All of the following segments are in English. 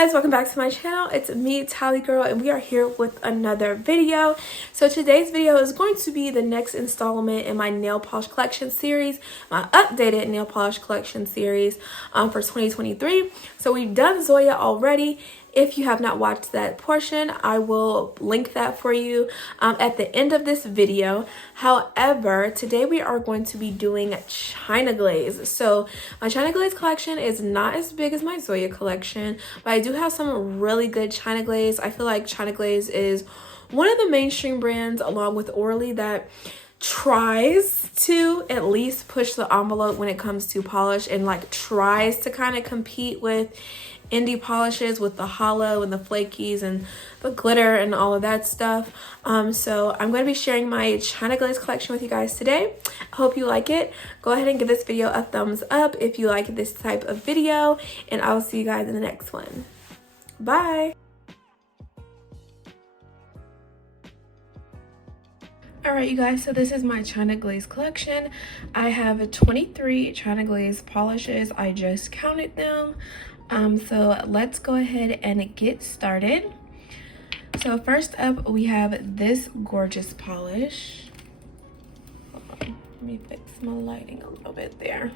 guys, welcome back to my channel. It's me, L.A.Girl, and we are here with another video. So today's video is going to be the next installment in my nail polish collection series, my updated nail polish collection series for 2023. So we've done Zoya already. If you have not watched that portion, I will link that for you at the end of this video. However, today we are going to be doing China Glaze. So my China Glaze collection is not as big as my Zoya collection, but I do have some really good China Glaze. I feel like China Glaze is one of the mainstream brands along with Orly that tries to at least push the envelope when it comes to polish and like tries to kind of compete with indie polishes with the hollow and the flakies and the glitter and all of that stuff. So I'm going to be sharing my China Glaze collection with you guys today. I hope you like it. Go ahead and give this video a thumbs up if you like this type of video, and I'll see you guys in the next one. Bye. Alright you guys, so this is my China Glaze collection. I have 23 China Glaze polishes. I just counted them. So let's go ahead and get started. So first up, we have this gorgeous polish. Hold on, let me fix my lighting a little bit there.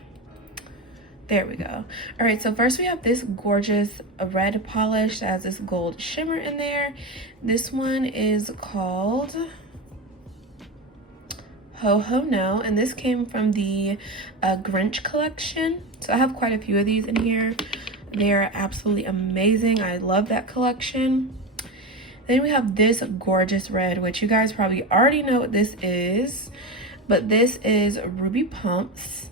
There we go. All right, so first we have this gorgeous red polish that has this gold shimmer in there. This one is called Ho Ho No, and this came from the Grinch collection. So I have quite a few of these in here. They're absolutely amazing. I love that collection. Then we have this gorgeous red, which you guys probably already know what this is, but this is Ruby Pumps.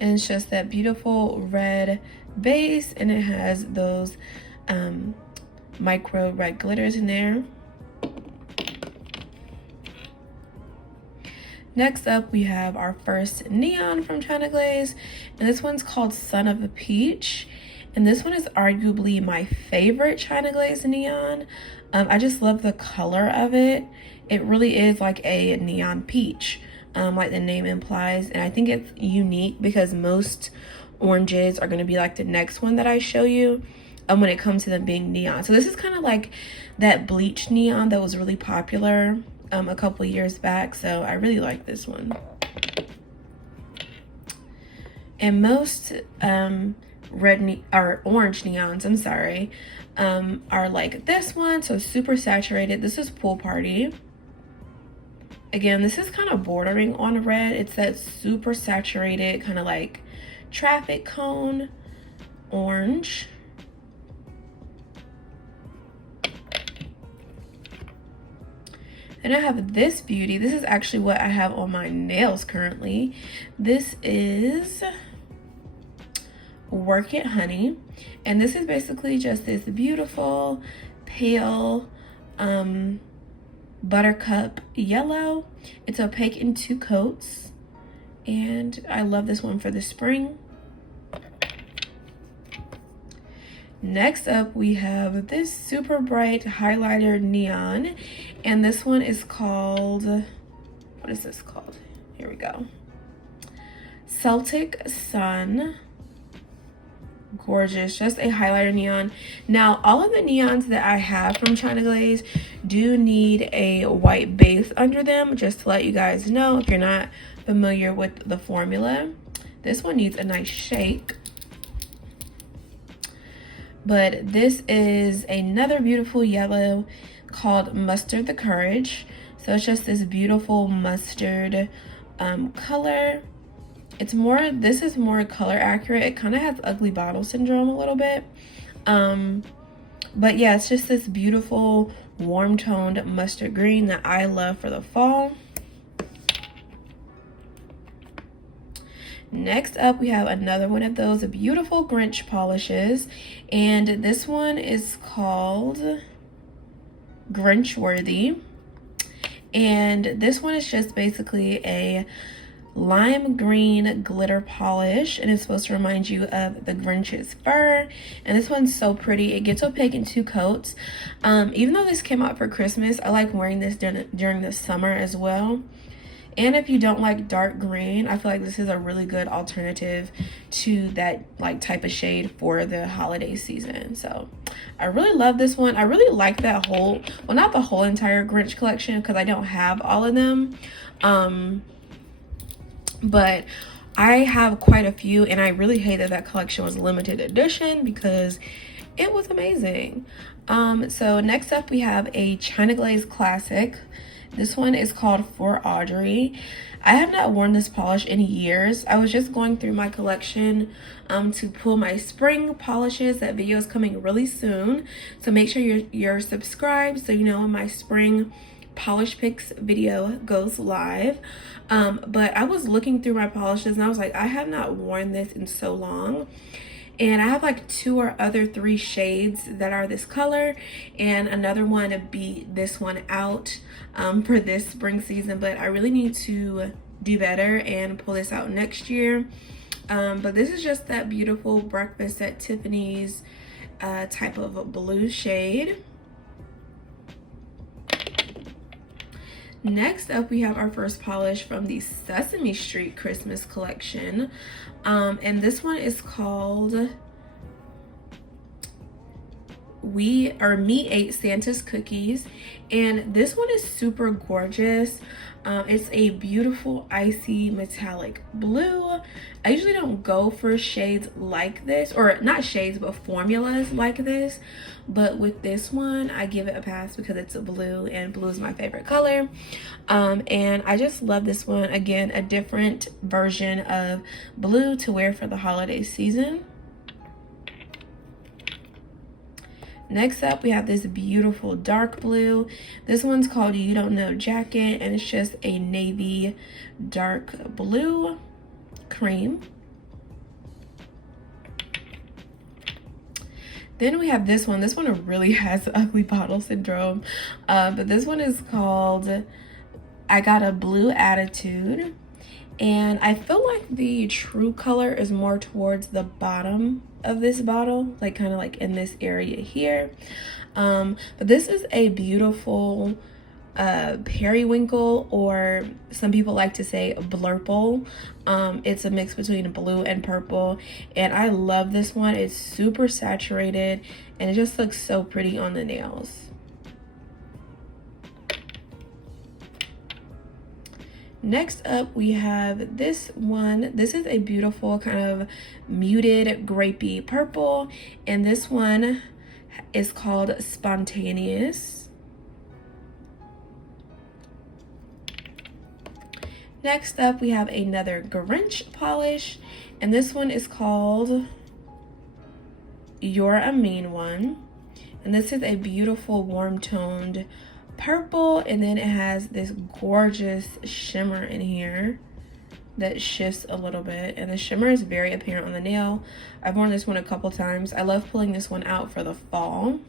And it's just that beautiful red base, and it has those micro red glitters in there. Next up, we have our first neon from China Glaze, and this one's called Son of a Peach. And this one is arguably my favorite China Glaze neon. I just love the color of it. It really is like a neon peach, like the name implies. And I think it's unique because most oranges are going to be like the next one that I show you when it comes to them being neon. So this is kind of like that bleach neon that was really popular a couple years back, so I really like this one. And most orange neons, I'm sorry, are like this one, so super saturated. This is Pool Party. Again, this is kind of bordering on red. It's that super saturated kind of like traffic cone orange. And I have this beauty. This is actually what I have on my nails currently. This is Work It Honey. And this is basically just this beautiful pale buttercup yellow. It's opaque in 2 coats. And I love this one for the spring. Next up, we have this super bright highlighter neon, and this one is called, what is this called? Here we go. Celtic Sun. Gorgeous, just a highlighter neon. Now, all of the neons that I have from China Glaze do need a white base under them, just to let you guys know if you're not familiar with the formula. This one needs a nice shake. But this is another beautiful yellow called Mustard the Courage. So it's just this beautiful mustard color. This is more color accurate. It kind of has ugly bottle syndrome a little bit. But yeah, it's just this beautiful warm toned mustard green that I love for the fall. Next up, we have another one of those beautiful Grinch polishes, and this one is called Grinch Worthy. And this one is just basically a lime green glitter polish, and it's supposed to remind you of the Grinch's fur. And this one's so pretty. It gets opaque in 2 coats. Even though this came out for Christmas, I like wearing this during the summer as well. And if you don't like dark green, I feel like this is a really good alternative to that like type of shade for the holiday season. So I really love this one. I really like that whole, well, not the whole entire Grinch collection because I don't have all of them. But I have quite a few, and I really hate that that collection was limited edition because it was amazing. So next up we have a China Glaze Classic. This one is called For Audrey. I have not worn this polish in years. I was just going through my collection to pull my spring polishes. That video is coming really soon, so make sure you're subscribed so you know when my spring polish picks video goes live. But I was looking through my polishes and I was like, I have not worn this in so long. And I have like 2 or 3 shades that are this color, and another one to beat this one out for this spring season. But I really need to do better and pull this out next year. But this is just that beautiful Breakfast at Tiffany's type of a blue shade. Next up, we have our first polish from the Sesame Street Christmas collection. And this one is called Me Ate Santa's Cookies. And this one is super gorgeous. It's a beautiful icy metallic blue. I usually don't go for shades like this, or not shades, but formulas like this. But with this one, I give it a pass because it's a blue, and blue is my favorite color. And I just love this one. Again, a different version of blue to wear for the holiday season. Next up, we have this beautiful dark blue. This one's called You Don't Know Jacket, and it's just a navy dark blue cream. Then we have this one. This one really has ugly bottle syndrome. But this one is called I Got a Blue Attitude. And I feel like the true color is more towards the bottom of this bottle, like kind of like in this area here. But this is a beautiful periwinkle, or some people like to say blurple. It's a mix between blue and purple, and I love this one. It's super saturated and it just looks so pretty on the nails. Next up, we have this one. This is a beautiful kind of muted grapey purple, and this one is called Spontaneous. Next up, we have another Grinch polish, and this one is called You're a Mean One. And this is a beautiful warm toned purple, and then it has this gorgeous shimmer in here that shifts a little bit, and the shimmer is very apparent on the nail. I've worn this one a couple times. I love pulling this one out for the fall.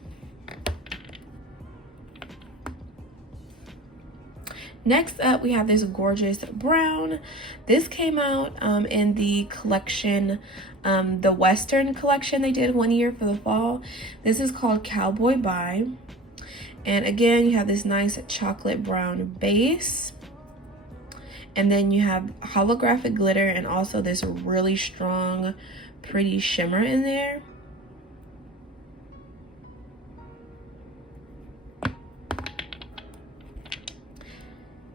Next up, we have this gorgeous brown. This came out in the collection, the Western collection they did one year for the fall. This is called Cowboy Bye. And again, you have this nice chocolate brown base. And then you have holographic glitter and also this really strong, pretty shimmer in there.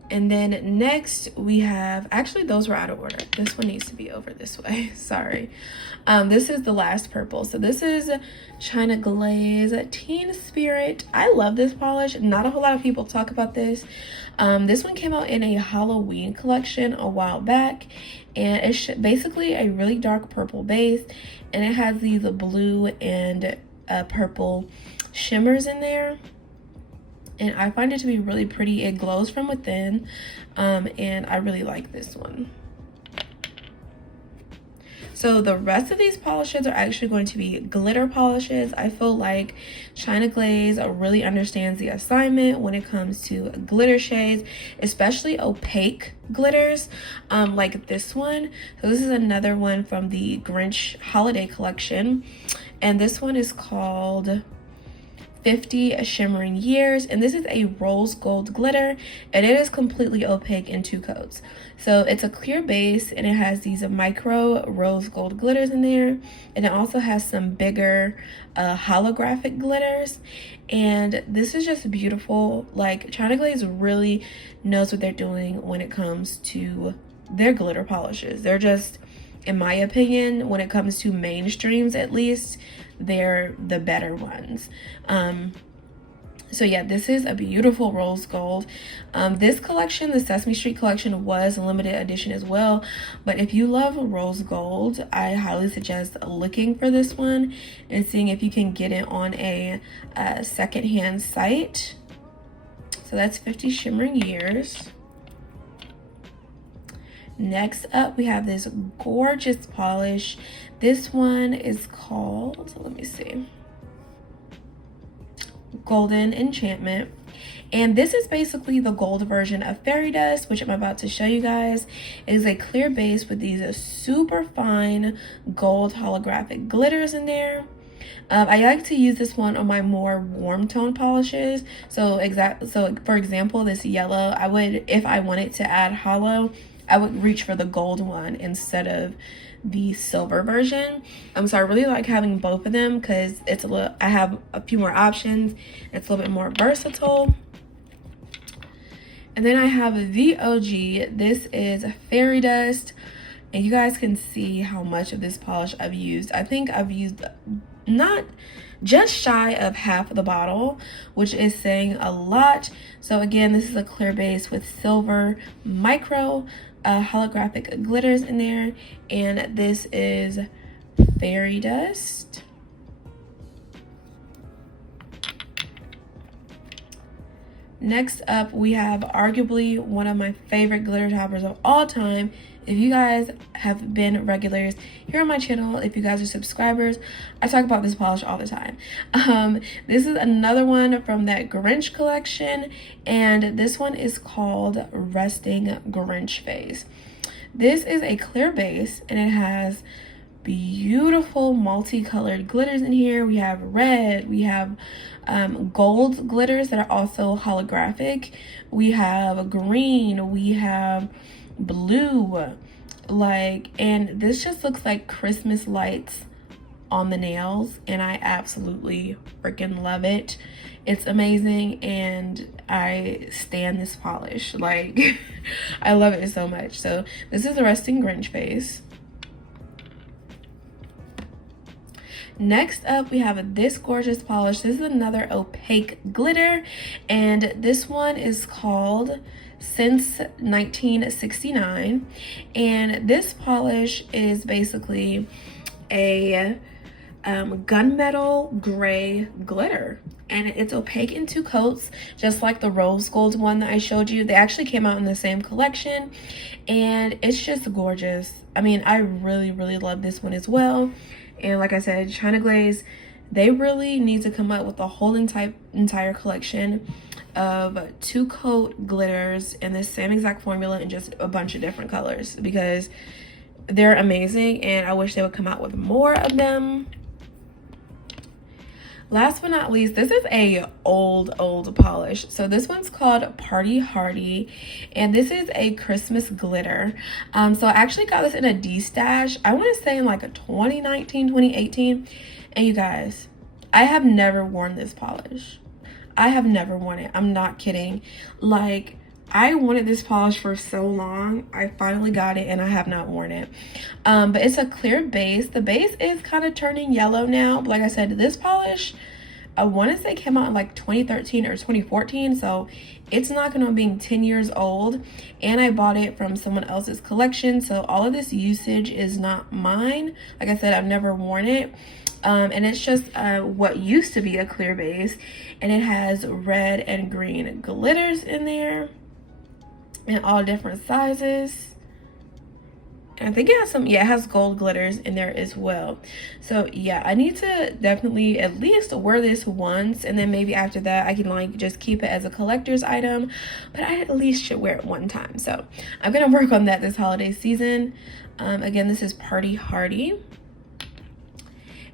And then next we have, actually those were out of order. This one needs to be over this way, sorry. This is the last purple. So this is China Glaze Teen Spirit. I love this polish. Not a whole lot of people talk about this. This one came out in a Halloween collection a while back. And it's basically a really dark purple base. And it has these blue and purple shimmers in there. And I find it to be really pretty. It glows from within, and I really like this one. So the rest of these polishes are actually going to be glitter polishes. I feel like China Glaze really understands the assignment when it comes to glitter shades, especially opaque glitters, like this one. So this is another one from the Grinch Holiday Collection, and this one is called 50 Shimmering Years, and this is a rose gold glitter, and it is completely opaque in 2 coats. So it's a clear base, and it has these micro rose gold glitters in there, and it also has some bigger holographic glitters. And this is just beautiful. Like, China Glaze really knows what they're doing when it comes to their glitter polishes. They're just, in my opinion, when it comes to mainstreams at least, they're the better ones. So yeah, this is a beautiful rose gold. This collection, the Sesame Street collection, was a limited edition as well, but if you love rose gold, I highly suggest looking for this one and seeing if you can get it on a secondhand site. So that's 50 Shimmering Years. Next up, we have this gorgeous polish. This one is called, let me see, Golden Enchantment, and this is basically the gold version of Fairy Dust, which I'm about to show you guys. It is a clear base with these super fine gold holographic glitters in there. I like to use this one on my more warm tone polishes. So for example, this yellow, I would, if I wanted to add hollow, I would reach for the gold one instead of the silver version. So I really like having both of them because it's a little, I have a few more options. It's a little bit more versatile. And then I have the OG. This is Fairy Dust, and you guys can see how much of this polish I've used. I think I've used not just shy of half of the bottle, which is saying a lot. So again, this is a clear base with silver micro holographic glitters in there, and this is Fairy Dust. Next up, we have arguably one of my favorite glitter toppers of all time. If you guys have been regulars here on my channel, if you guys are subscribers, I talk about this polish all the time. This is another one from that Grinch collection, and this one is called Resting Grinch Face. This is a clear base, and it has beautiful multicolored glitters in here. We have red, we have gold glitters that are also holographic, we have green, we have blue, like, and this just looks like Christmas lights on the nails, and I absolutely freaking love it. It's amazing, and I stan this polish. Like, I love it so much. So this is the Resting Grinch Face. Next up, we have this gorgeous polish. This is another opaque glitter, and this one is called Since 1969, and this polish is basically a gunmetal gray glitter, and it's opaque in 2 coats, just like the rose gold one that I showed you. They actually came out in the same collection, and it's just gorgeous. I mean, I really love this one as well. And like I said, China Glaze, they really need to come up with a whole entire collection of 2-coat glitters in the same exact formula and just a bunch of different colors, because they're amazing, and I wish they would come out with more of them. Last but not least, this is a old polish. So this one's called Party Hardy, and this is a Christmas glitter. So I actually got this in a D-stash, I want to say in like a 2019, 2018. And you guys, I have never worn this polish. I have never worn it. I'm not kidding. Like, I wanted this polish for so long. I finally got it, and I have not worn it. But it's a clear base. The base is kind of turning yellow now. But like I said, this polish, I want to say came out in like 2013 or 2014. So it's not going to be 10 years old. And I bought it from someone else's collection. So all of this usage is not mine. Like I said, I've never worn it. And it's just what used to be a clear base. And it has red and green glitters in there, in all different sizes. And I think it has some, yeah, it has gold glitters in there as well. So yeah, I need to definitely at least wear this once, and then maybe after that I can like just keep it as a collector's item, but I at least should wear it one time. So I'm gonna work on that this holiday season. Again, this is Party Hardy.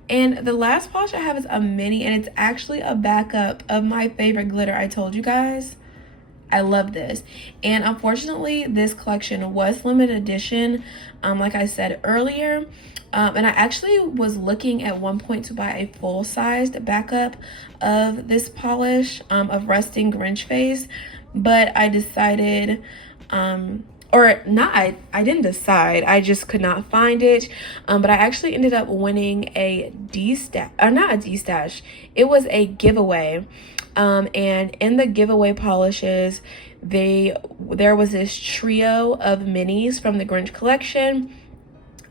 And the last polish I have is a mini, and it's actually a backup of my favorite glitter I told you guys. I love this. And unfortunately, this collection was limited edition, like I said earlier. And I actually was looking at one point to buy a full-sized backup of this polish, of Resting Grinch Face, but I decided, or not, I didn't decide, I just could not find it. But I actually ended up winning a D-stash, or not a D-stash, it was a giveaway. And in the giveaway polishes, there was this trio of minis from the Grinch collection.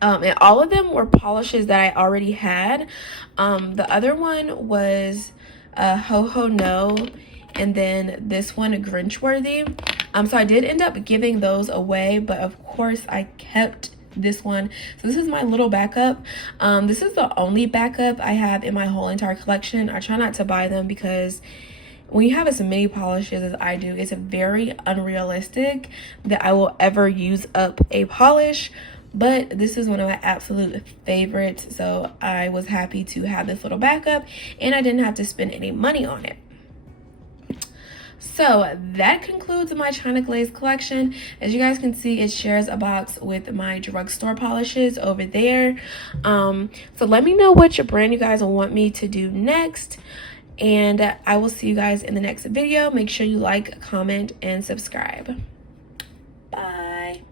And all of them were polishes that I already had. The other one was Ho Ho No, and then this one Grinch Worthy. So I did end up giving those away, but of course I kept this one. So this is my little backup. This is the only backup I have in my whole entire collection. I try not to buy them because when you have as many polishes as I do, it's very unrealistic that I will ever use up a polish. But this is one of my absolute favorites, so I was happy to have this little backup, and I didn't have to spend any money on it. So that concludes my China Glaze collection. As you guys can see, it shares a box with my drugstore polishes over there. So let me know which brand you guys want me to do next, and I will see you guys in the next video. Make sure you like, comment, and subscribe. Bye.